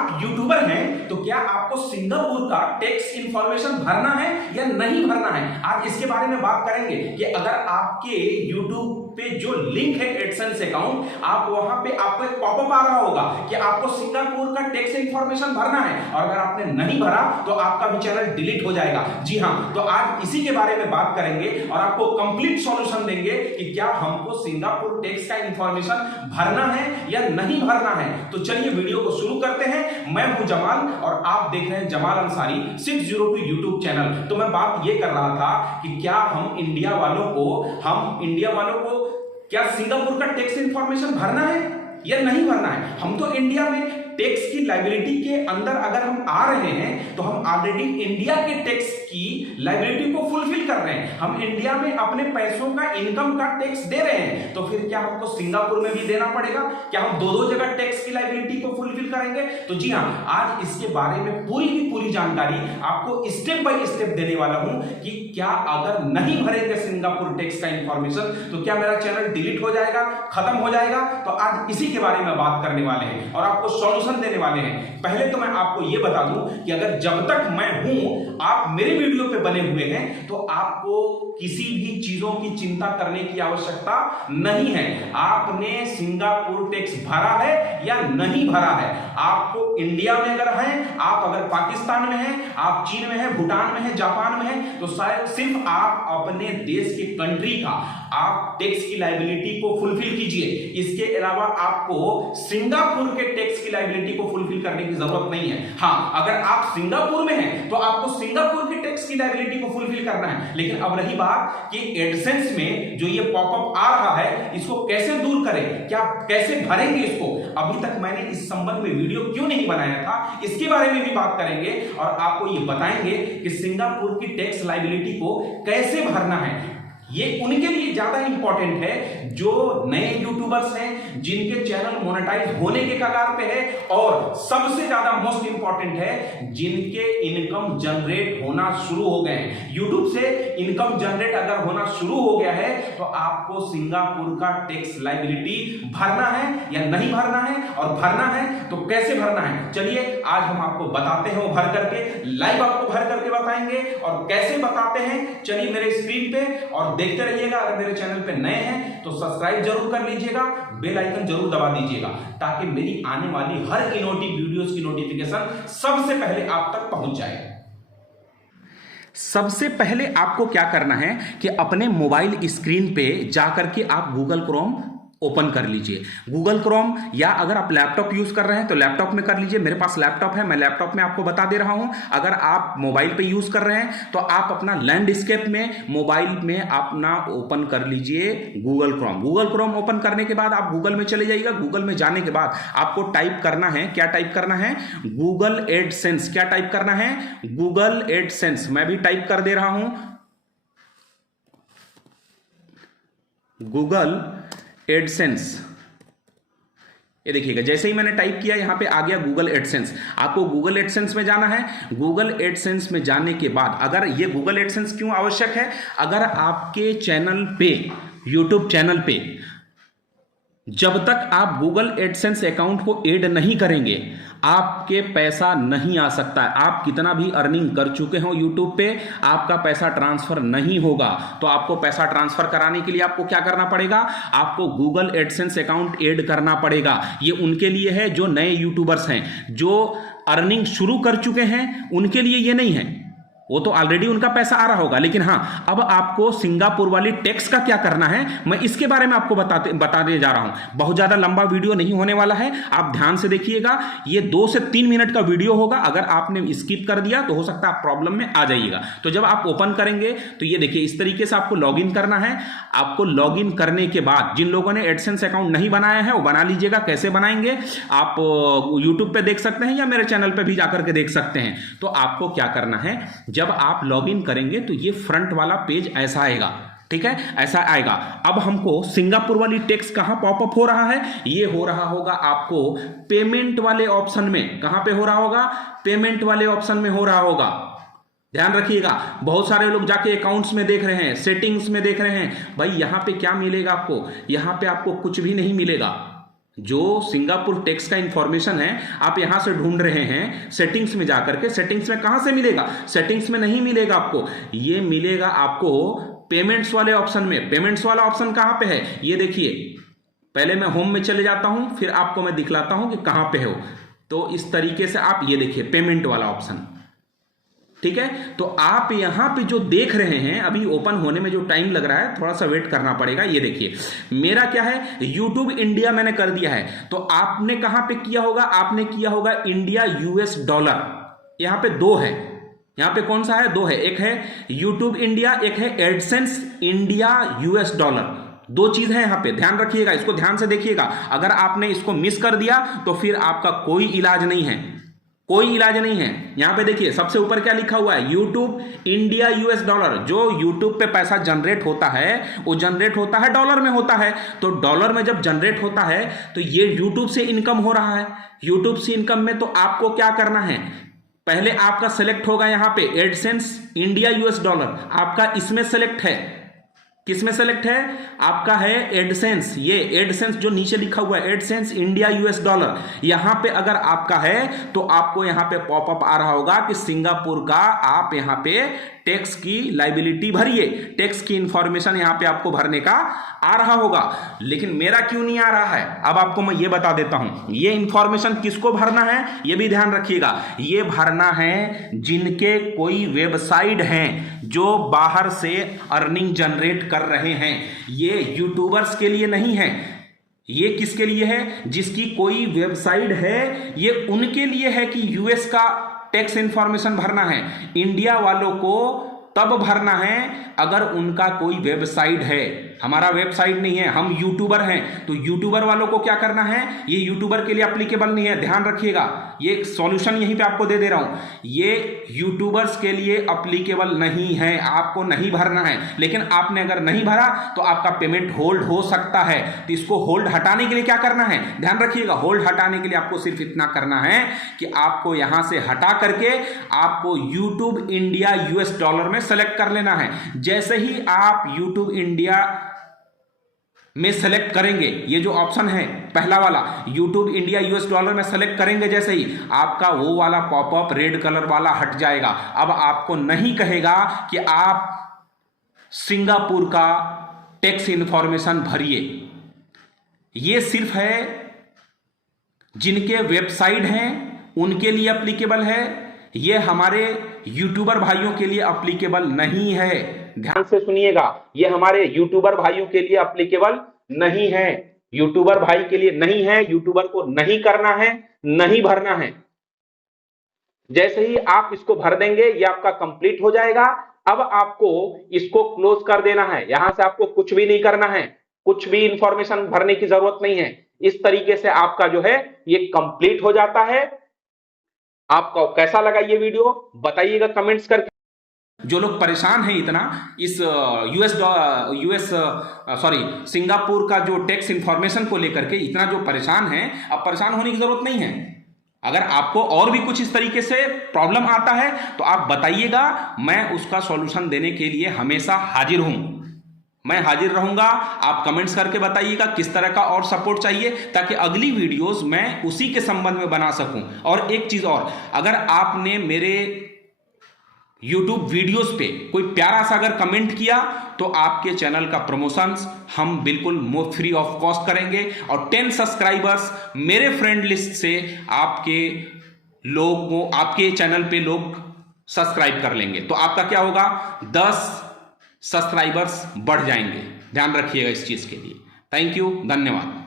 आप यूट्यूबर हैं तो क्या आपको सिंगापुर का टैक्स इंफॉर्मेशन भरना है या नहीं भरना है? आज इसके बारे में बात करेंगे कि अगर आपके यूट्यूब पे जो लिंक है एडसेंस अकाउंट, आप वहां पे आपको एक पॉपअप आ रहा होगा कि आपको सिंगापुर का टैक्स इंफॉर्मेशन भरना है, और अगर आपने नहीं भरा तो आपका भी चैनल डिलीट हो जाएगा। जी हां, तो आज इसी के बारे में बात करेंगे और आपको कंप्लीट सॉल्यूशन देंगे कि क्या हमको सिंगापुर टैक्स का इंफॉर्मेशन भरना है या नहीं भरना है। तो चलिए वीडियो को शुरू करते हैं। मैं हूं जमाल और आप देख रहे हैं जमाल अंसारी 602 यूट्यूब चैनल। तो मैं बात यह कर रहा था कि क्या हम इंडिया वालों को क्या सिंगापुर का टैक्स इंफॉर्मेशन भरना है या नहीं भरना है। हम तो इंडिया में टैक्स की लायबिलिटी के अंदर अगर हम आ रहे हैं तो हम ऑलरेडी इंडिया के टैक्स की लायबिलिटी को फुलफिल कर रहे हैं। हम इंडिया में अपने पैसों का, इनकम का टैक्स दे रहे हैं, तो फिर क्या हमको सिंगापुर में भी देना पड़ेगा? क्या हम दो जगह टैक्स की लायबिलिटी को फुलफिल करेंगे? तो जी हां, आज इसके बारे में पूरी की पूरी जानकारी आपको स्टेप बाय स्टेप देने वाला हूं कि क्या अगर नहीं भरेंगे सिंगापुर टैक्स का इंफॉर्मेशन तो क्या मेरा चैनल डिलीट हो जाएगा, खत्म हो जाएगा। तो आज इसी के बारे में बात करने वाले हैं और आपको सॉल्यूशन देने वाले हैं। पहले तो मैं आपको यह बता दूं कि अगर जब तक मैं हूं, आप मेरे वीडियो पे बने हुए हैं, तो आपको किसी भी चीजों की चिंता करने की आवश्यकता नहीं है। आपने सिंगापुर टैक्स भरा है या नहीं भरा है। आपको इंडिया में अगर है, आप अगर पाकिस्तान में हैं, आप चीन में हैं, भूटान में हैं, जापान में हैं, तो शायद सिर्फ आप अपने देश के कंट्री का आप टैक्स की लायबिलिटी को फुलफिल कीजिए। इसके अलावा आपको सिंगापुर के टैक्स की लायबिलिटी को फुलफिल करने की जरूरत नहीं है। हां, अगर आप सिंगापुर में हैं तो आपको सिंगापुर के टैक्स की लायबिलिटी को फुलफिल करना है। लेकिन अब रही बात कि एडसेंस में जो ये पॉपअप आ रहा है, इसको कैसे दूर करें, क्या कैसे भरेंगे इसको। अभी तक मैंने इस संबंध में वीडियो क्यों नहीं बनाया था, इसके बारे में भी बात करेंगे और आपको ये बताएंगे कि सिंगापुर की टैक्स लायबिलिटी को कैसे भरना है। ये उनके लिए ज्यादा इंपॉर्टेंट है जो नए यूट्यूबर्स हैं, जिनके चैनल मोनेटाइज होने के कगार पे है, और सबसे ज्यादा मोस्ट इंपॉर्टेंट है जिनके इनकम जनरेट होना शुरू हो गए हैं। यूट्यूब से इनकम जनरेट अगर होना शुरू हो गया है तो आपको सिंगापुर का टैक्स लायबिलिटी भरना है या नहीं भरना है, और भरना है तो कैसे भरना है। चलिए आज हम आपको बताते हैं, वो भर करके लाइव आपको भर करके बताएंगे। और कैसे बताते हैं, चलिए मेरे स्क्रीन पे और देखते रहिएगा। अगर मेरे चैनल पे नए हैं तो सब्सक्राइब जरूर कर लीजिएगा, बेल आइकन जरूर दबा दीजिएगा, ताकि मेरी आने वाली हर इनोवेटिव वीडियोस की नोटिफिकेशन सबसे पहले आप तक पहुंच जाए। सबसे पहले आपको क्या करना है कि अपने मोबाइल स्क्रीन पे जाकर के आप गूगल क्रोम ओपन कर लीजिए। गूगल क्रोम, या अगर आप लैपटॉप यूज कर रहे हैं तो लैपटॉप में कर लीजिए। मेरे पास लैपटॉप है, मैं लैपटॉप में आपको बता दे रहा हूं। अगर आप मोबाइल पे यूज कर रहे हैं तो आप अपना लैंडस्केप में मोबाइल में अपना ओपन कर लीजिए Google Chrome. Google Chrome open करने के बाद आप गूगल में चले जाइएगा। गूगल में जाने के बाद आपको टाइप करना है, क्या टाइप करना है, गूगल एडसेंस। क्या टाइप करना है, गूगल एडसेंस। मैं भी टाइप कर दे रहा हूं, गूगल एडसेंस। ये देखिएगा, जैसे ही मैंने टाइप किया यहां पे आ गया गूगल एडसेंस। आपको गूगल एडसेंस में जाना है। गूगल एडसेंस में जाने के बाद, अगर ये गूगल एडसेंस क्यों आवश्यक है, अगर आपके चैनल पे, यूट्यूब चैनल पे जब तक आप गूगल एडसेंस अकाउंट को ऐड नहीं करेंगे, आपके पैसा नहीं आ सकता है। आप कितना भी अर्निंग कर चुके हो यूट्यूब पे, आपका पैसा ट्रांसफर नहीं होगा। तो आपको पैसा ट्रांसफर कराने के लिए आपको क्या करना पड़ेगा, आपको गूगल एडसेंस अकाउंट ऐड करना पड़ेगा। ये उनके लिए है जो नए यूट्यूबर्स हैं, जो अर्निंग शुरू कर चुके हैं, उनके लिए ये नहीं है। वो तो ऑलरेडी उनका पैसा आ रहा होगा। लेकिन हां, अब आपको सिंगापुर वाली टैक्स का क्या करना है, मैं इसके बारे में आपको बताने जा रहा हूं। बहुत ज्यादा लंबा वीडियो नहीं होने वाला है, आप ध्यान से देखिएगा। ये 2 से 3 मिनट का वीडियो होगा। अगर आपने स्किप कर दिया तो हो सकता है आप प्रॉब्लम में आ जाइएगा। तो जब आप ओपन करेंगे तो ये देखिए, इस तरीके से आपको लॉग इन करना है। आपको लॉग इन करने के बाद, जिन लोगों ने एडसेंस अकाउंट नहीं बनाया है वो बना लीजिएगा। कैसे बनाएंगे आप यूट्यूब पे देख सकते हैं या मेरे चैनल पे भी जाकर के देख सकते हैं। तो आपको क्या करना है, जब आप लॉगिन करेंगे तो ये फ्रंट वाला पेज ऐसा आएगा। ठीक है, ऐसा आएगा। अब हमको सिंगापुर वाली टैक्स कहां पॉपअप हो रहा है, ये हो रहा होगा आपको पेमेंट वाले ऑप्शन में। कहां पे हो रहा होगा, पेमेंट वाले ऑप्शन में हो रहा होगा। ध्यान रखिएगा, बहुत सारे लोग जाके अकाउंट्स में देख रहे हैं, सेटिंग्स में देख रहे हैं। भाई यहां पे क्या मिलेगा आपको, यहां पे आपको कुछ भी नहीं मिलेगा। जो सिंगापुर टैक्स का इंफॉर्मेशन है आप यहां से ढूंढ रहे हैं सेटिंग्स में जाकर के, सेटिंग्स में कहां से मिलेगा? सेटिंग्स में नहीं मिलेगा आपको, ये मिलेगा आपको पेमेंट्स वाले ऑप्शन में। पेमेंट्स वाला ऑप्शन कहां पे है ये देखिए, पहले मैं होम में चले जाता हूं फिर आपको मैं दिखलाता हूं कि कहां पे हो। तो इस तरीके से आप ये देखिए पेमेंट वाला ऑप्शन, ठीक है। तो आप यहां पे जो देख रहे हैं, अभी ओपन होने में जो टाइम लग रहा है थोड़ा सा वेट करना पड़ेगा। ये देखिए मेरा क्या है, YouTube इंडिया मैंने कर दिया है। तो आपने कहां पे किया होगा? आपने किया होगा इंडिया US डॉलर। यहां पे दो है, यहां पे कौन सा है? दो है, एक है YouTube इंडिया, एक है एडसेंस इंडिया US डॉलर। दो चीज है यहां पे, ध्यान रखिएगा, इसको ध्यान से देखिएगा। अगर आपने इसको मिस कर दिया तो फिर आपका कोई इलाज नहीं है, कोई इलाज नहीं है। यहां पे देखिए सबसे ऊपर क्या लिखा हुआ है, यूट्यूब इंडिया US डॉलर। जो यूट्यूब पे पैसा जनरेट होता है वो जनरेट होता है डॉलर में होता है। तो डॉलर में जब जनरेट होता है तो ये यूट्यूब से इनकम हो रहा है। यूट्यूब से इनकम में तो आपको क्या करना है, पहले आपका सेलेक्ट होगा यहां पे एडसेंस इंडिया US डॉलर, आपका इसमें सेलेक्ट है। किसमें सेलेक्ट है? आपका है एडसेंस, ये एडसेंस जो नीचे लिखा हुआ है एडसेंस इंडिया US डॉलर। यहां पे अगर आपका है तो आपको यहां पे पॉपअप आ रहा होगा कि सिंगापुर का आप यहां पे टैक्स की लाइबिलिटी भरिए, टैक्स की इंफॉर्मेशन यहां पे आपको भरने का आ रहा होगा। लेकिन मेरा क्यों नहीं आ रहा है, अब आपको मैं ये बता देता हूं। ये इंफॉर्मेशन किसको भरना है ये भी ध्यान रखिएगा, ये भरना है जिनके कोई वेबसाइट हैं जो बाहर से अर्निंग जनरेट कर रहे हैं। ये यूट्यूबर्स के लिए नहीं है, ये किसके लिए है? जिसकी कोई वेबसाइट है, ये उनके लिए है कि US का टैक्स इंफॉर्मेशन भरना है। इंडिया वालों को तब भरना है अगर उनका कोई वेबसाइट है। हमारा वेबसाइट नहीं है, हम यूट्यूबर हैं, तो यूट्यूबर वालों को क्या करना है, ये यूट्यूबर के लिए एप्लीकेबल नहीं है। ध्यान रखिएगा, ये एक सॉल्यूशन यहीं पे आपको दे दे रहा हूं, ये यूट्यूबर्स के लिए एप्लीकेबल नहीं है, आपको नहीं भरना है। लेकिन आपने अगर नहीं भरा तो आपका पेमेंट होल्ड हो सकता है। तो इसको होल्ड हटाने के लिए क्या करना है, ध्यान रखिएगा, होल्ड हटाने के लिए आपको सिर्फ इतना करना है कि आपको यहां से हटा करके आपको यूट्यूब इंडिया US डॉलर में सेलेक्ट कर लेना है। जैसे ही आप यूट्यूब इंडिया में सेलेक्ट करेंगे, ये जो ऑप्शन है पहला वाला यूट्यूब इंडिया US डॉलर में सेलेक्ट करेंगे, जैसे ही आपका वो वाला पॉपअप रेड कलर वाला हट जाएगा। अब आपको नहीं कहेगा कि आप सिंगापुर का टैक्स इंफॉर्मेशन भरिए। ये सिर्फ है जिनके वेबसाइट हैं उनके लिए एप्लीकेबल है, ये हमारे यूट्यूबर भाइयों के लिए एप्लीकेबल नहीं है। ध्यान से सुनिएगा, ये हमारे यूट्यूबर भाइयों के लिए एप्लीकेबल नहीं है, यूट्यूबर भाई के लिए नहीं है, यूट्यूबर को नहीं करना है, नहीं भरना है। जैसे ही आप इसको भर देंगे ये आपका कंप्लीट हो जाएगा। अब आपको इसको क्लोज कर देना है, यहां से आपको कुछ भी नहीं करना है, कुछ भी इंफॉर्मेशन भरने की जरूरत नहीं है। इस तरीके से आपका जो है ये कंप्लीट हो जाता है। आपको कैसा लगा ये वीडियो बताइएगा कमेंट्स करके। जो लोग परेशान हैं इतना इस सिंगापुर का जो टैक्स इंफॉर्मेशन को लेकर के इतना जो परेशान हैं, अब परेशान होने की जरूरत नहीं है। अगर आपको और भी कुछ इस तरीके से प्रॉब्लम आता है तो आप बताइएगा, मैं उसका सॉल्यूशन देने के लिए हमेशा हाजिर हूं, मैं हाजिर रहूंगा। आप कमेंट्स करके बताइएगा किस तरह का और सपोर्ट चाहिए, ताकि अगली वीडियोस मैं उसी के संबंध में बना सकूं। और एक चीज और, अगर आपने मेरे YouTube वीडियोस पे कोई प्यारा सा अगर कमेंट किया तो आपके चैनल का प्रमोशंस हम बिल्कुल फ्री ऑफ कॉस्ट करेंगे। और 10 सब्सक्राइबर्स मेरे फ्रेंड लिस्ट से आपके लोगों, आपके चैनल पे लोग सब्सक्राइब कर लेंगे तो आपका क्या होगा, 10 सब्सक्राइबर्स बढ़ जाएंगे। ध्यान रखिएगा इस चीज के लिए। थैंक यू, धन्यवाद।